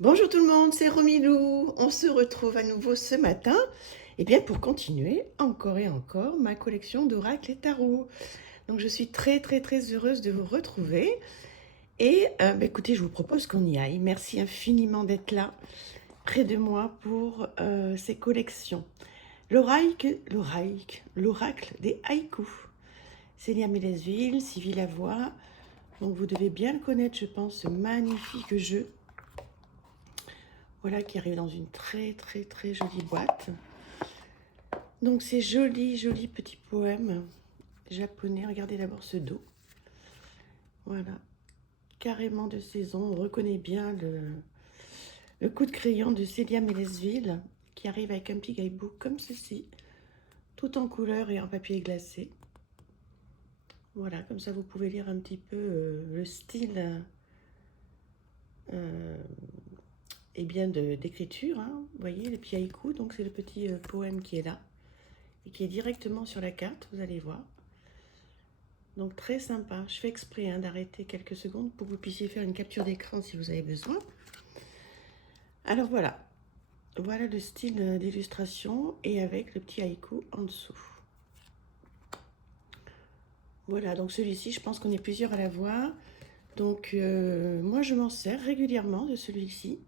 Bonjour tout le monde, c'est Romilou. On se retrouve à nouveau ce matin, pour continuer encore et encore ma collection d'oracles et tarots. Donc je suis très heureuse de vous retrouver. Écoutez, je vous propose qu'on y aille. Merci infiniment d'être là, près de moi pour ces collections. L'oracle des haïkus. Célia Mélesville, Sylvie Lavoie. Donc vous devez bien le connaître, je pense, ce magnifique jeu. Voilà, qui arrive dans une très jolie boîte. Donc ces jolis petits poèmes japonais. Regardez d'abord ce dos. Voilà, carrément de saison. On reconnaît bien le coup de crayon de Célia Mélesville qui arrive avec un petit guidebook comme ceci, tout en couleur et en papier glacé. Voilà, comme ça vous pouvez lire un petit peu le style d'écriture. Hein. Vous voyez, les petits haïkus, donc c'est le petit poème qui est là et qui est directement sur la carte, vous allez voir. Donc très sympa. Je fais exprès d'arrêter quelques secondes pour que vous puissiez faire une capture d'écran si vous avez besoin. Alors voilà. Voilà le style d'illustration et avec le petit haïku en dessous. Voilà, donc celui-ci, je pense qu'on est plusieurs à l'avoir. Donc moi, je m'en sers régulièrement de celui-ci,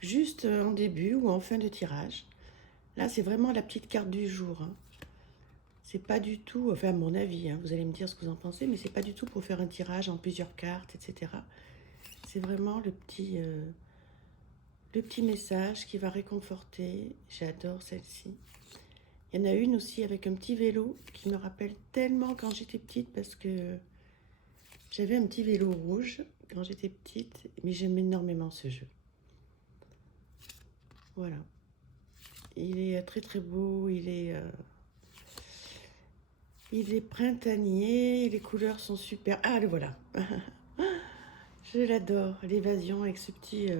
juste en début ou en fin de tirage. Là, c'est vraiment la petite carte du jour. Hein. C'est pas du tout, enfin à mon avis, vous allez me dire ce que vous en pensez, mais c'est pas du tout pour faire un tirage en plusieurs cartes, etc. C'est vraiment le petit message qui va réconforter. J'adore celle-ci. Il y en a une aussi avec un petit vélo qui me rappelle tellement quand j'étais petite parce que j'avais un petit vélo rouge quand j'étais petite, mais j'aime énormément ce jeu. Voilà. Il est très beau, il est printanier, les couleurs sont super. Ah, le voilà. Je l'adore, l'évasion avec ce petit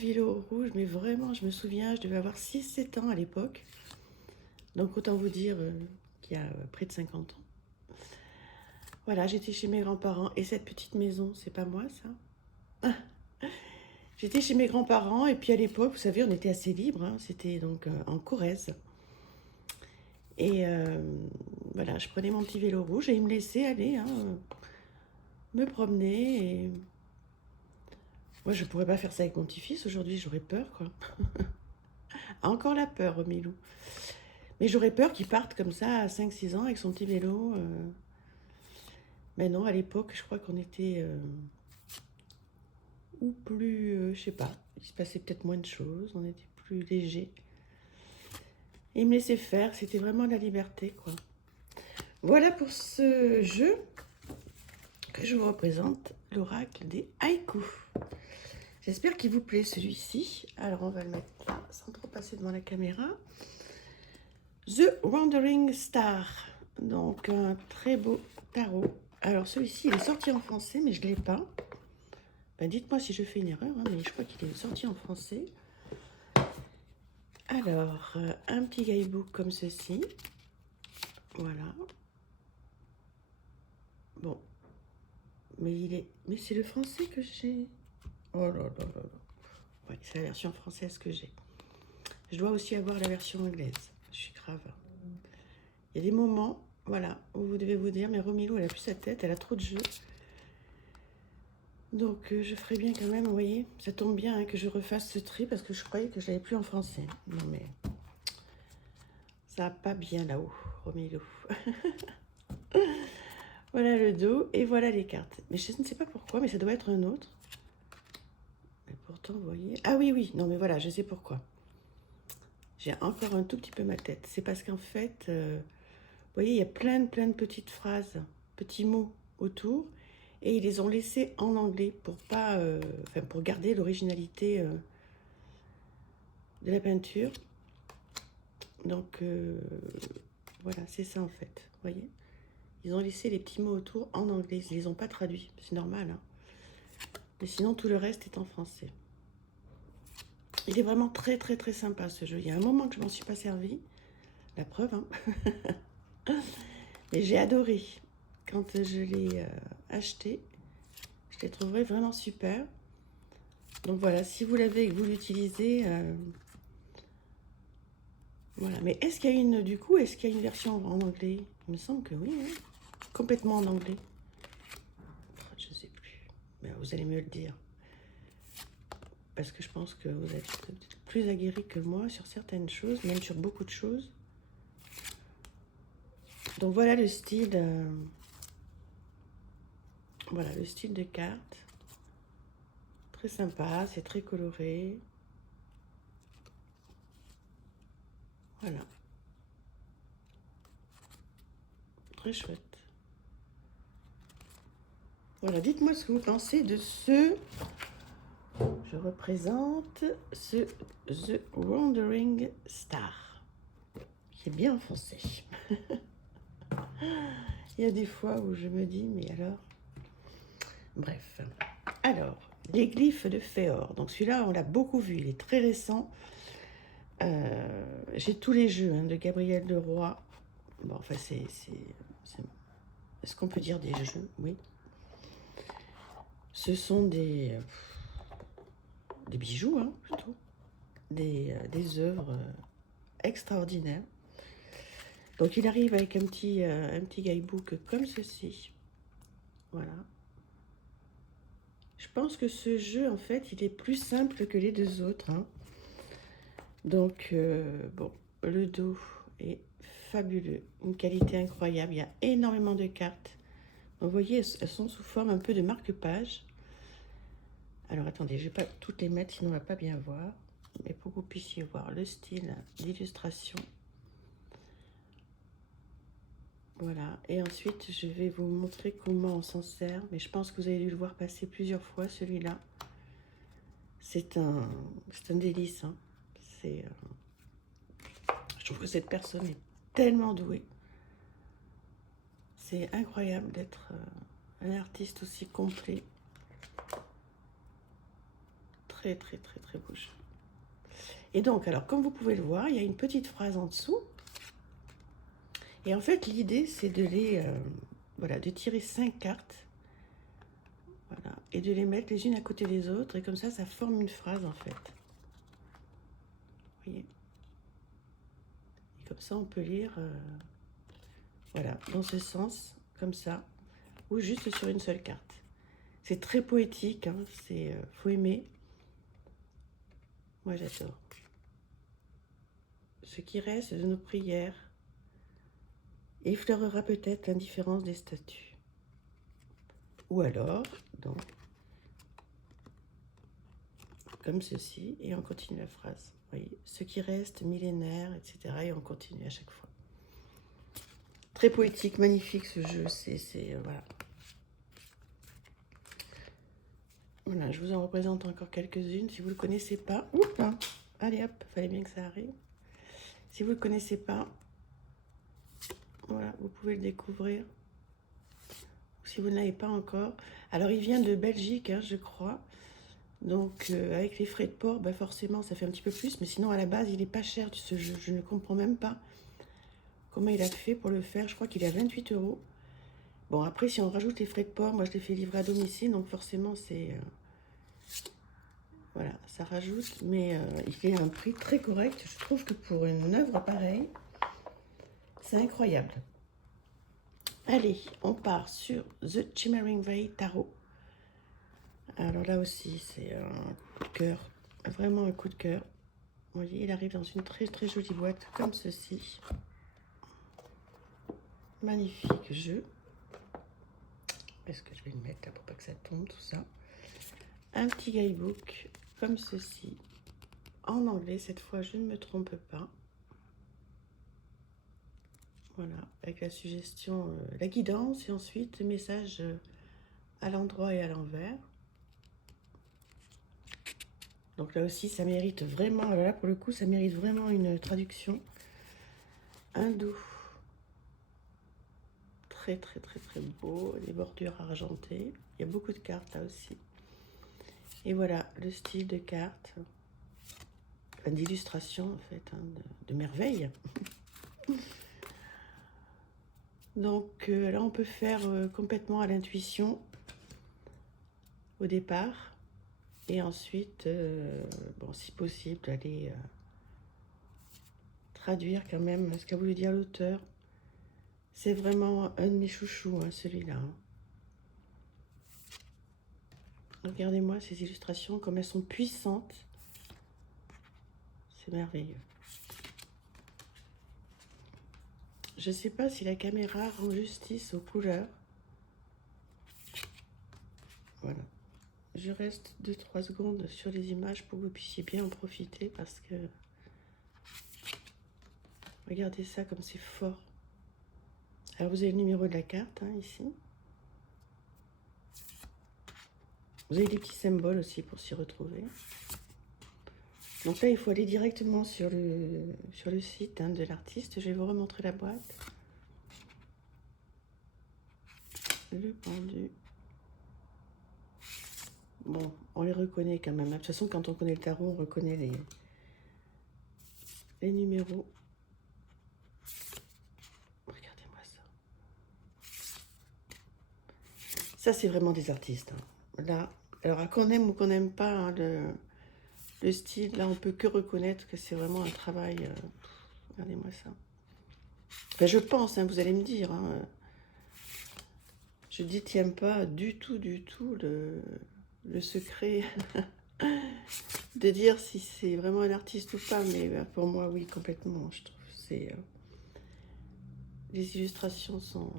vélo rouge, mais vraiment, je me souviens, je devais avoir 6-7 ans à l'époque. Donc autant vous dire qu'il y a près de 50 ans. Voilà, j'étais chez mes grands-parents. Et cette petite maison, c'est pas moi ça? J'étais chez mes grands-parents et puis à l'époque, vous savez, on était assez libre. Hein, c'était donc en Corrèze. Et voilà, je prenais mon petit vélo rouge et ils me laissaient aller me promener. Et moi, je pourrais pas faire ça avec mon petit-fils. Aujourd'hui, j'aurais peur, quoi. Encore la peur, Romilou. Mais j'aurais peur qu'il parte comme ça à 5-6 ans avec son petit vélo. Mais non, à l'époque, je crois qu'on était ou plus, je sais pas, il se passait peut-être moins de choses, on était plus léger. Et il me laissait faire, c'était vraiment la liberté, quoi. Voilà pour ce jeu que je vous représente, l'oracle des haïkus. J'espère qu'il vous plaît celui-ci. Alors on va le mettre là, sans trop passer devant la caméra. The Wandering Star, donc un très beau tarot. Alors celui-ci, il est sorti en français, mais je ne l'ai pas. Ben, dites-moi si je fais une erreur, mais je crois qu'il est sorti en français. Alors, un petit guidebook comme ceci. Voilà. Bon. Mais c'est le français que j'ai. Oh là là là là. Ouais, c'est la version française que j'ai. Je dois aussi avoir la version anglaise. Je suis grave. Il y a des moments, voilà, où vous devez vous dire, mais Romilou, elle a plus sa tête, elle a trop de jeux. Donc, je ferai bien quand même, vous voyez, ça tombe bien que je refasse ce tri parce que je croyais que je l'avais plus en français. Non, mais ça va pas bien là-haut, Romilou. Voilà le dos et voilà les cartes. Mais je ne sais pas pourquoi, mais ça doit être un autre. Mais pourtant, vous voyez... Ah oui, non mais voilà, je sais pourquoi. J'ai encore un tout petit peu ma tête. C'est parce qu'en fait, vous voyez, il y a plein de petites phrases, petits mots autour. Et ils les ont laissés en anglais pour pas, pour garder l'originalité de la peinture. Donc, voilà, c'est ça en fait, vous voyez. Ils ont laissé les petits mots autour en anglais, ils ne les ont pas traduits, c'est normal. Hein. Mais sinon, tout le reste est en français. Il est vraiment très sympa ce jeu. Il y a un moment que je m'en suis pas servi, la preuve. Hein. Mais j'ai adoré. Quand je l'ai acheté, je Je les trouverais vraiment super. Donc voilà, si vous l'avez et que vous l'utilisez, voilà. Mais est-ce qu'il y a une, du coup, est-ce qu'il y a une version en anglais? Il me semble que oui, hein. Complètement en anglais. Je ne sais plus. Mais vous allez me le dire. Parce que je pense que vous êtes plus aguerri que moi sur certaines choses, même sur beaucoup de choses. Donc voilà le style, voilà le style de carte. Très sympa, c'est très coloré. Voilà. Très chouette. Voilà, dites-moi ce que vous pensez de ce... Je représente ce The Wandering Star, qui est bien foncé. Il y a des fois où je me dis, mais alors... Bref. Alors, les glyphes de Féor. Donc celui-là, on l'a beaucoup vu, il est très récent. J'ai tous les jeux hein, de Gabriel Leroy. Bon, enfin, c'est ce qu'on peut dire des jeux, oui. Ce sont des bijoux, hein, plutôt. Des œuvres extraordinaires. Donc, il arrive avec un petit guidebook comme ceci. Voilà. Je pense que ce jeu, en fait, il est plus simple que les deux autres. Hein. Donc, bon, le dos est fabuleux. Une qualité incroyable. Il y a énormément de cartes. Donc, vous voyez, elles sont sous forme un peu de marque-page. Alors, attendez, je ne vais pas toutes les mettre, sinon on ne va pas bien voir. Mais pour que vous puissiez voir le style d'illustration. Voilà. Et ensuite, je vais vous montrer comment on s'en sert. Mais je pense que vous avez dû le voir passer plusieurs fois, celui-là. C'est un délice. Hein. Je trouve que cette personne est tellement douée. C'est incroyable d'être un artiste aussi complet. Très, très, très, très beau jeu. Et donc, alors, comme vous pouvez le voir, il y a une petite phrase en dessous. Et en fait, l'idée, c'est de voilà, de tirer 5 cartes. Voilà, et de les mettre les unes à côté des autres. Et comme ça forme une phrase, en fait. Vous voyez? Et comme ça, on peut lire, voilà, dans ce sens, comme ça, ou juste sur une seule carte. C'est très poétique, hein, faut aimer. Moi, j'adore. Ce qui reste de nos prières effleurera peut-être l'indifférence des statues. Ou alors, donc, comme ceci, et on continue la phrase. Vous voyez, ce qui reste millénaire, etc. Et on continue à chaque fois. Très poétique, magnifique ce jeu. Voilà. Voilà, je vous en représente encore quelques-unes. Si vous ne le connaissez pas, oups, allez hop, fallait bien que ça arrive. Si vous ne le connaissez pas, voilà, vous pouvez le découvrir. Si vous ne l'avez pas encore. Alors, il vient de Belgique, hein, je crois. Donc, avec les frais de port, bah forcément, ça fait un petit peu plus. Mais sinon, à la base, il n'est pas cher, ce jeu. Je ne comprends même pas comment il a fait pour le faire. Je crois qu'il est à 28 €. Bon, après, si on rajoute les frais de port, moi, je les fais livrer à domicile. Donc, forcément, c'est... voilà, ça rajoute. Mais il fait un prix très correct. Je trouve que pour une œuvre pareille, c'est incroyable. Allez, on part sur The Shimmering Veil Tarot. Alors là aussi, c'est un coup de cœur, vraiment un coup de cœur. Vous voyez, il arrive dans une très très jolie boîte comme ceci. Magnifique jeu. Est-ce que je vais le mettre là pour pas que ça tombe tout ça? Un petit guidebook comme ceci, en anglais cette fois, je ne me trompe pas. Voilà, avec la suggestion, la guidance et ensuite le message à l'endroit et à l'envers. Donc là aussi, ça mérite vraiment, là pour le coup, ça mérite vraiment une traduction. Un dos. Très, très, très, très beau. Les bordures argentées. Il y a beaucoup de cartes là aussi. Et voilà, le style de carte. D'illustration, en fait, hein, de merveille. Donc là, on peut faire complètement à l'intuition. au départ. Et ensuite, bon, si possible, d'aller traduire quand même ce qu'a voulu dire l'auteur. C'est vraiment un de mes chouchous, hein, celui-là. Hein. Regardez-moi ces illustrations, comme elles sont puissantes. C'est merveilleux. Je ne sais pas si la caméra rend justice aux couleurs. Voilà. Je reste 2-3 secondes sur les images pour que vous puissiez bien en profiter parce que... Regardez ça comme c'est fort. Alors vous avez le numéro de la carte, hein, ici. Vous avez des petits symboles aussi pour s'y retrouver. Donc là, il faut aller directement sur le site, hein, de l'artiste. Je vais vous remontrer la boîte. Le pendu. Bon, on les reconnaît quand même. De toute façon, quand on connaît le tarot, on reconnaît les numéros. Regardez-moi ça. Ça, c'est vraiment des artistes. Hein. Là, alors qu'on aime ou qu'on n'aime pas, hein, le style, là, on peut que reconnaître que c'est vraiment un travail. Regardez-moi ça. Enfin, je pense, hein, vous allez me dire. Hein, je ne détiens pas du tout le secret de dire si c'est vraiment un artiste ou pas, mais pour moi, oui, complètement. Je trouve que les illustrations sont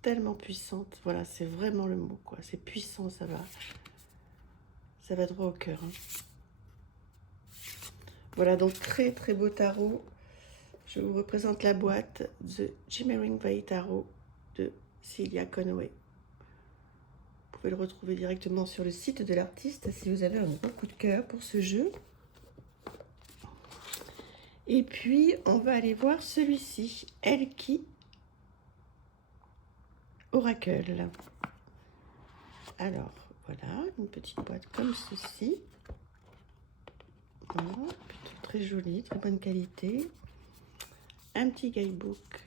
tellement puissantes. Voilà, c'est vraiment le mot, quoi. C'est puissant, ça va droit au cœur. Hein. Voilà, donc très très beau tarot. Je vous représente la boîte The Shimmering Veil Tarot de Celia Conway. Vous pouvez le retrouver directement sur le site de l'artiste si vous avez un gros coup de cœur pour ce jeu. Et puis, on va aller voir celui-ci, Elki Oracle. Alors, voilà, une petite boîte comme ceci. Voilà, plutôt très jolie, très bonne qualité. Un petit guidebook,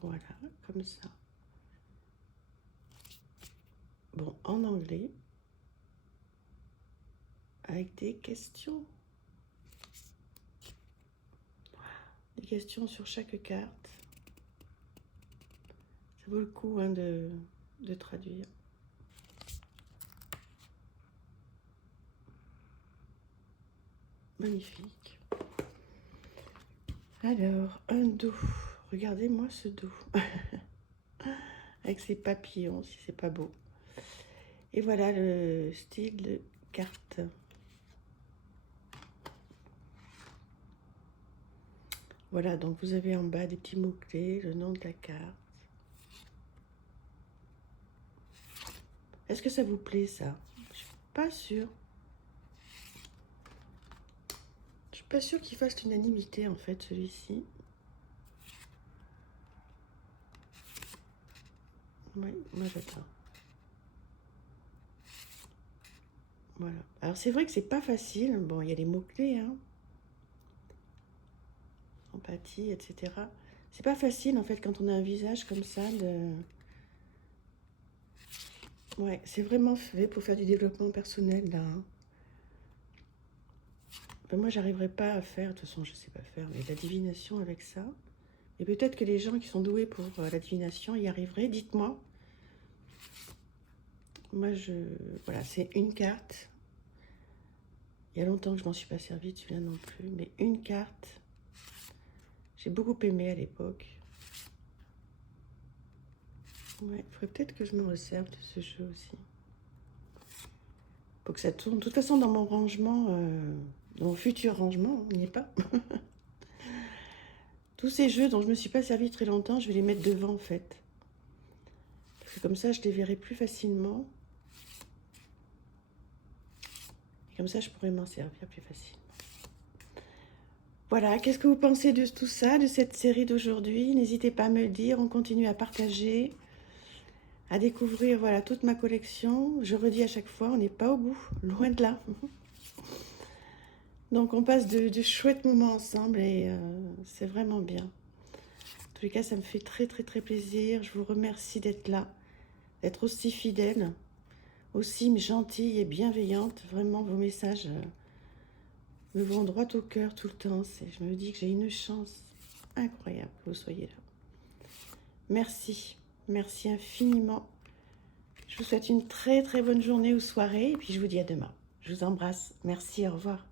voilà, comme ça. Bon, en anglais. Avec des questions. Des questions sur chaque carte. Ça vaut le coup, hein, de traduire. Magnifique. Alors, un dos. Regardez-moi ce dos. Avec ses papillons, si c'est pas beau. Et voilà le style de carte. Voilà, donc vous avez en bas des petits mots-clés, le nom de la carte. Est-ce que ça vous plaît, ça? Je suis pas sûre. Je suis pas sûre qu'il fasse l'unanimité, en fait, celui-ci. Oui, moi j'adore. Voilà. Alors c'est vrai que c'est pas facile. Bon, il y a les mots-clés, hein. Empathie, etc. C'est pas facile, en fait, quand on a un visage comme ça, de... Ouais, c'est vraiment fait pour faire du développement personnel, là. Hein. Ben, moi, j'arriverai pas à faire, de toute façon, je sais pas faire, mais de la divination avec ça. Et peut-être que les gens qui sont doués pour la divination y arriveraient. Dites-moi. Moi, voilà, c'est une carte. Il y a longtemps que je m'en suis pas servie de celui-là non plus, mais une carte. J'ai beaucoup aimé à l'époque. Ouais, il faudrait peut-être que je me resserve de ce jeu aussi. Pour que ça tourne. De toute façon, dans mon rangement, dans mon futur rangement, on n'y est pas. Tous ces jeux dont je ne me suis pas servi très longtemps, je vais les mettre devant, en fait. Parce que comme ça, je les verrai plus facilement. Et comme ça, je pourrais m'en servir plus facilement. Voilà, qu'est-ce que vous pensez de tout ça, de cette série d'aujourd'hui? N'hésitez pas à me le dire, on continue à partager, à découvrir, voilà, toute ma collection. Je redis à chaque fois, on n'est pas au bout, loin de là. Donc on passe de chouettes moments ensemble et c'est vraiment bien. En tous les cas, ça me fait très très très plaisir. Je vous remercie d'être là, d'être aussi fidèle. aussi gentille et bienveillante. Vraiment, vos messages me vont droit au cœur tout le temps. Je me dis que j'ai une chance incroyable que vous soyez là. Merci, merci infiniment. Je vous souhaite une très très bonne journée ou soirée et puis je vous dis à demain. Je vous embrasse. Merci, au revoir.